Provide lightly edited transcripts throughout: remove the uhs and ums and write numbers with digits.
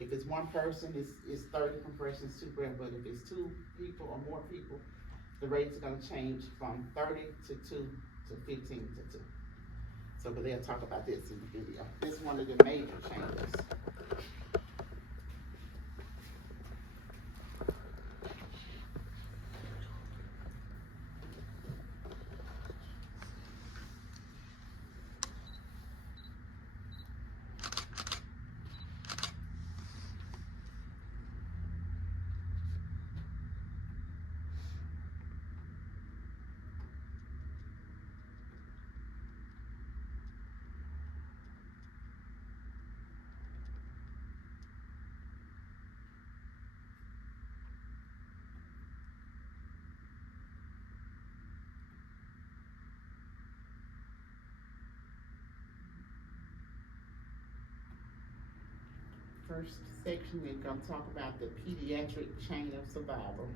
If it's one person, it's 30 compressions, 2 breaths, but if it's 2 people or more people, the rates are gonna change from 30 to 2 to 15 to 2. So, but they'll talk about this in the video. This is one of the major changes. First section, we're gonna talk about the pediatric chain of survival.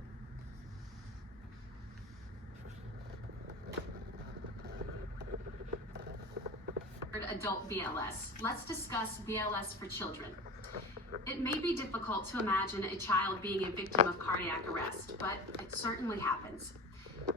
Adult BLS. Let's discuss BLS for children. It may be difficult to imagine a child being a victim of cardiac arrest, but it certainly happens.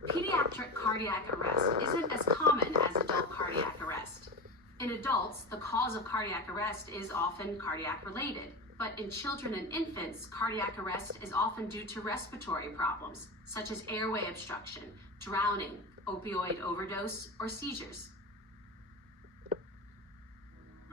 Pediatric cardiac arrest isn't as common as adult cardiac arrest. In adults, the cause of cardiac arrest is often cardiac related, but in children and infants, cardiac arrest is often due to respiratory problems, such as airway obstruction, drowning, opioid overdose, or seizures.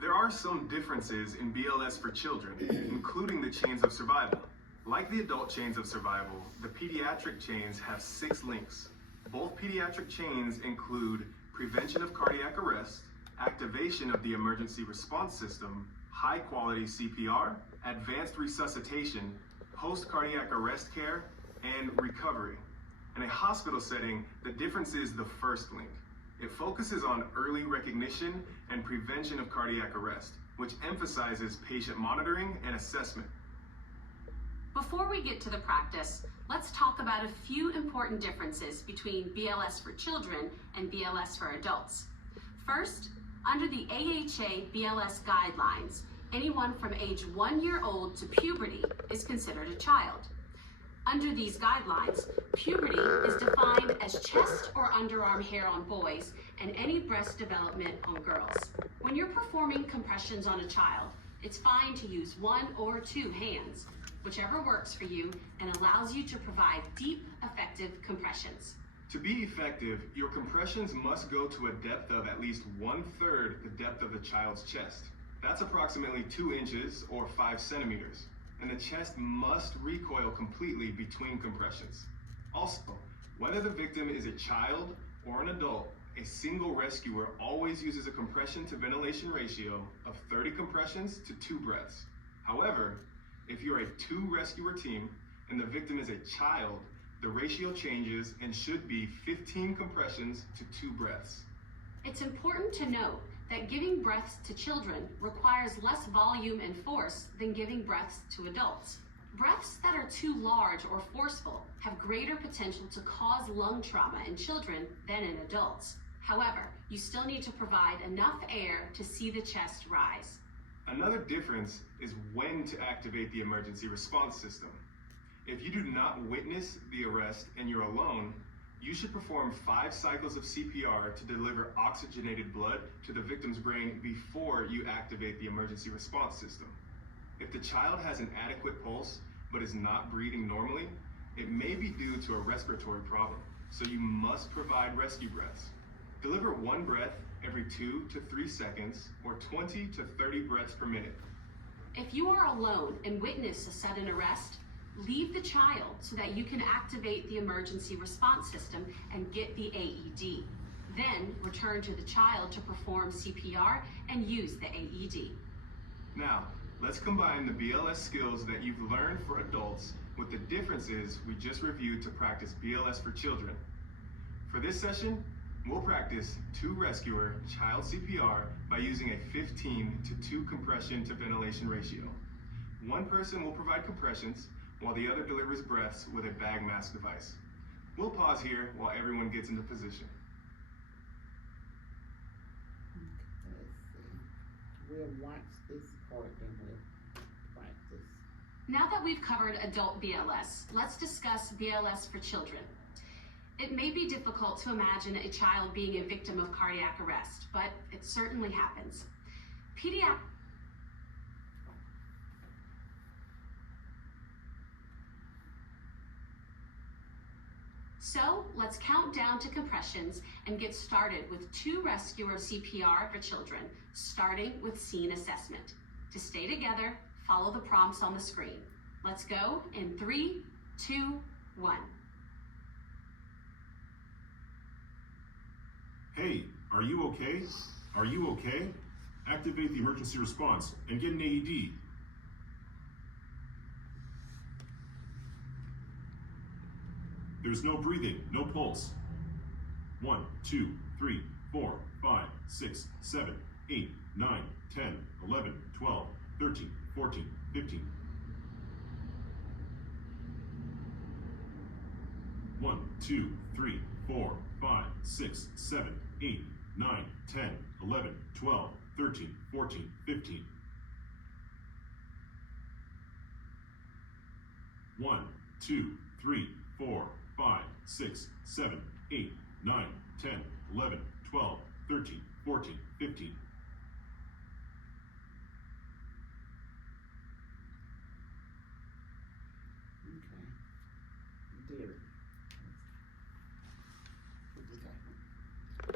There are some differences in BLS for children, including the chains of survival. Like the adult chains of survival, the pediatric chains have 6 links. Both pediatric chains include prevention of cardiac arrest, activation of the emergency response system, high-quality CPR, advanced resuscitation, post-cardiac arrest care, and recovery. In a hospital setting, the difference is the first link. It focuses on early recognition and prevention of cardiac arrest, which emphasizes patient monitoring and assessment. Before we get to the practice, let's talk about a few important differences between BLS for children and BLS for adults. First, under the AHA BLS guidelines, anyone from age 1 year old to puberty is considered a child. Under these guidelines, puberty is defined as chest or underarm hair on boys and any breast development on girls. When you're performing compressions on a child, it's fine to use 1 or 2 hands, whichever works for you and allows you to provide deep, effective compressions. To be effective, your compressions must go to a depth of at least 1/3 the depth of the child's chest. That's approximately 2 inches or 5 centimeters. And the chest must recoil completely between compressions. Also, whether the victim is a child or an adult, a single rescuer always uses a compression to ventilation ratio of 30 compressions to 2 breaths. However, if you're a 2 rescuer team and the victim is a child, the ratio changes and should be 15 compressions to 2 breaths. It's important to note that giving breaths to children requires less volume and force than giving breaths to adults. Breaths that are too large or forceful have greater potential to cause lung trauma in children than in adults. However, you still need to provide enough air to see the chest rise. Another difference is when to activate the emergency response system. If you do not witness the arrest and you're alone, you should perform 5 cycles of CPR to deliver oxygenated blood to the victim's brain before you activate the emergency response system. If the child has an adequate pulse but is not breathing normally, it may be due to a respiratory problem, so you must provide rescue breaths. Deliver 1 breath every 2 to 3 seconds or 20 to 30 breaths per minute. If you are alone and witness a sudden arrest, leave the child so that you can activate the emergency response system and get the AED. Then return to the child to perform CPR and use the AED. Now, let's combine the BLS skills that you've learned for adults with the differences we just reviewed to practice BLS for children. For this session, we'll practice 2 rescuer child CPR by using a 15 to 2 compression to ventilation ratio. One person will provide compressions while the other delivers breaths with a bag mask device. We'll pause here while everyone gets into position. Let's see. We'll watch this part and we'll practice. Now that we've covered adult BLS, let's discuss BLS for children. It may be difficult to imagine a child being a victim of cardiac arrest, but it certainly happens. So let's count down to compressions and get started with 2 rescuer CPR for children, starting with scene assessment. To stay together, follow the prompts on the screen. Let's go in 3, 2, 1. Hey, are you okay? Are you okay? Activate the emergency response and get an AED. There's no breathing, no pulse. 1, 2, 3, 4, 5, 6, 7, 8, 9, 10, 11, 12, 13, 14, 15. 1, 2, 3, 4, 5, 6, 7, 8, 9, 10, 11, 12, 13, 14, 15. 1, 2, 3, 4, 5, 6, 7, 8, 9, 10, 11, 12, 13, 14, 15.